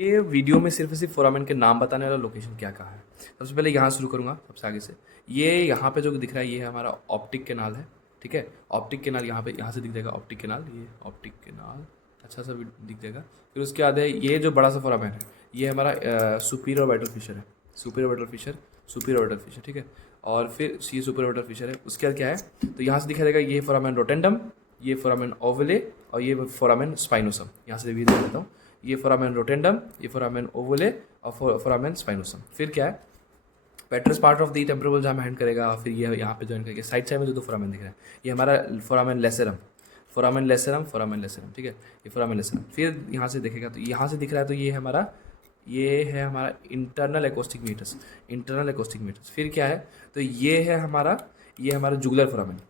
ये वीडियो में सिर्फ और सिर्फ फोरामेन के नाम बताने वाला लोकेशन क्या कहा है। सबसे पहले यहाँ शुरू करूँगा, सबसे आगे से। ये यहाँ पे जो दिख रहा है ये हमारा ऑप्टिक कैनाल है, ठीक है। ऑप्टिक कैनाल यहाँ पे, यहाँ से दिख जाएगा ऑप्टिक कैनाल, ये ऑप्टिक कैनाल अच्छा सा भी दिख जाएगा। फिर उसके बाद है ये जो बड़ा सा फोरामेन है, ये हमारा सुपीरियर ऑर्बिटल फिशर है, superior orbital Fisher, superior orbital Fisher, ठीक है। और फिर ये सुपीरियर ऑर्बिटल फिशर है। उसके बाद क्या है, तो यहाँ से दिखा देगा ये फोरामेन रोटेंडम, ये फोरामेन ओवले और ये फोरामेन स्पाइनोसम। यहाँ से भी देख देता हूँ, ये फोरामेन रोटेंडम, ये फोरामेन ओवले और फोरामेन स्पाइनोसम। फिर क्या है, पेट्रस part of the temporal jam hand करेगा। फिर ये यहाँ पे ज्वाइन करेगा, साइड साइड में जो दो फोरामेन दिख रहा है ये हमारा फोरामेन लेसेरम, फोरामेन लेसेरम, फोरामेन लेसेरम, ठीक है। ये फोरामेन लेसेरम। फिर यहाँ से देखेगा तो यहाँ से दिख रहा है, तो ये है हमारा internal acoustic meatus, internal acoustic meatus. फिर क्या है, तो ये हमारा जुगुलर फोरामेन,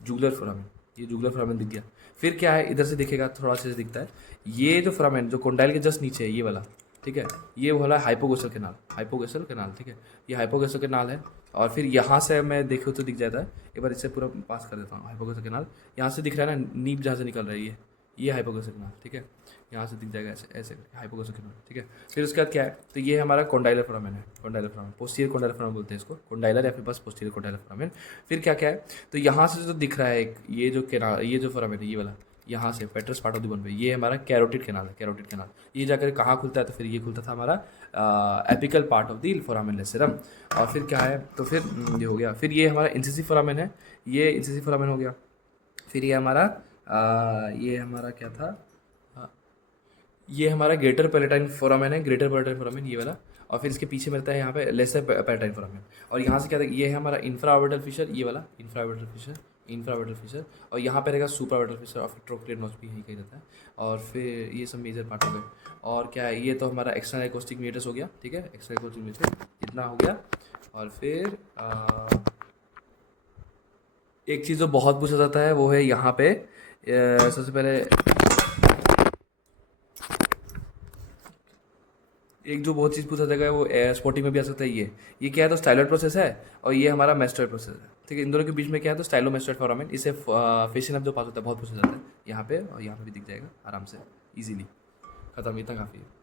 जुगुलर फोरामेन, ये जुगुलर फोरामेन दिख गया। फिर क्या है, इधर से दिखेगा थोड़ा सा दिखता है, ये जो फोरामेन जो कोंडाइल के जस्ट नीचे है ये वाला, ठीक है। ये वाला हाइपोगोसल कैनाल, हाइपोगोसल कैनाल, ठीक है। ये हाइपोगोसल कैनाल है। और फिर यहाँ से मैं देखूँ तो दिख जाता है, एक बार इससे पूरा पास कर देता हूँ। हाइपोगोसल कैनाल यहाँ से दिख रहा है ना, नीब जहाँ से निकल रही है ये हाइपोगोसल कैनाल, ठीक है। यहाँ से दिख जाएगा ऐसे ऐसे हाइपोगोसल कैनाल, ठीक है। फिर उसके बाद क्या है, तो ये हमारा कोंडाइलर फोरामेन है, कोंडाइलर फोरामेन, पोस्टीरियर कोंडाइलर फोरामेन बोलते हैं इसको, कोंडाइलर या फिर बस पोस्टीरियर कोंडाइलर फोरामेन। फिर क्या क्या है, तो यहाँ से जो दिख रहा है एक, ये जो कैनाल, ये जो फोरामेन है ये वाला, यहाँ से पेट्रस पार्ट ऑफ द बोन पे, ये हमारा कैरोटिड कैनाल है, कैरोटिड कैनाल। ये जाकर कहाँ खुलता है, तो फिर ये खुलता था हमारा apical part of the foramen lacerum. और फिर क्या है, तो फिर ये हो गया। फिर ये हमारा इंसिसिव फोरामेन है, ये इंसिसिव फोरामेन हो गया। फिर ये हमारा क्या था, हाँ, ये हमारा ग्रेटर पैलेटाइन फोरामेन है, ग्रेटर पैलेटाइन फोरामेन ये वाला। और फिर इसके पीछे मिलता है यहाँ पे लेसर पैलेटाइन फोरामेन। और यहाँ से क्या था, ये है हमारा इंफ्राऑर्बिटल फिशर, ये वाला इंफ्राऑर्बिटल फिशर, इंफ्राऑर्बिटल फिशर। और यहाँ पे रहेगा सुपराऑर्बिटल फिशर और फिर ट्रोक्लियर नोच भी यही कही जाता है। और फिर ये सब मेजर पार्ट हो गए। और क्या है, ये तो हमारा एक्सटर्नल एकोस्टिक मीटर्स हो गया, ठीक है, एक्सटर्नल एकोस्टिक मीटर इतना हो गया। और फिर एक चीज़ जो बहुत पूछा जाता है वो है यहाँ पे सबसे पहले एक जो बहुत चीज़ पूछा जाएगा वो स्पोर्टिंग में भी आ सकता है। ये क्या है, तो स्टाइलॉइड प्रोसेस है और ये हमारा मेस्टॉइड प्रोसेस है, ठीक है। इन दोनों के बीच में क्या है, तो स्टाइलोमेस्टॉइड फोरामेन, इसे फेशियल जो पास होता है बहुत पूछा जाता है यहाँ पे, और यहाँ पे भी दिख जाएगा आराम से इजीली। खत्म, इतना काफ़ी है।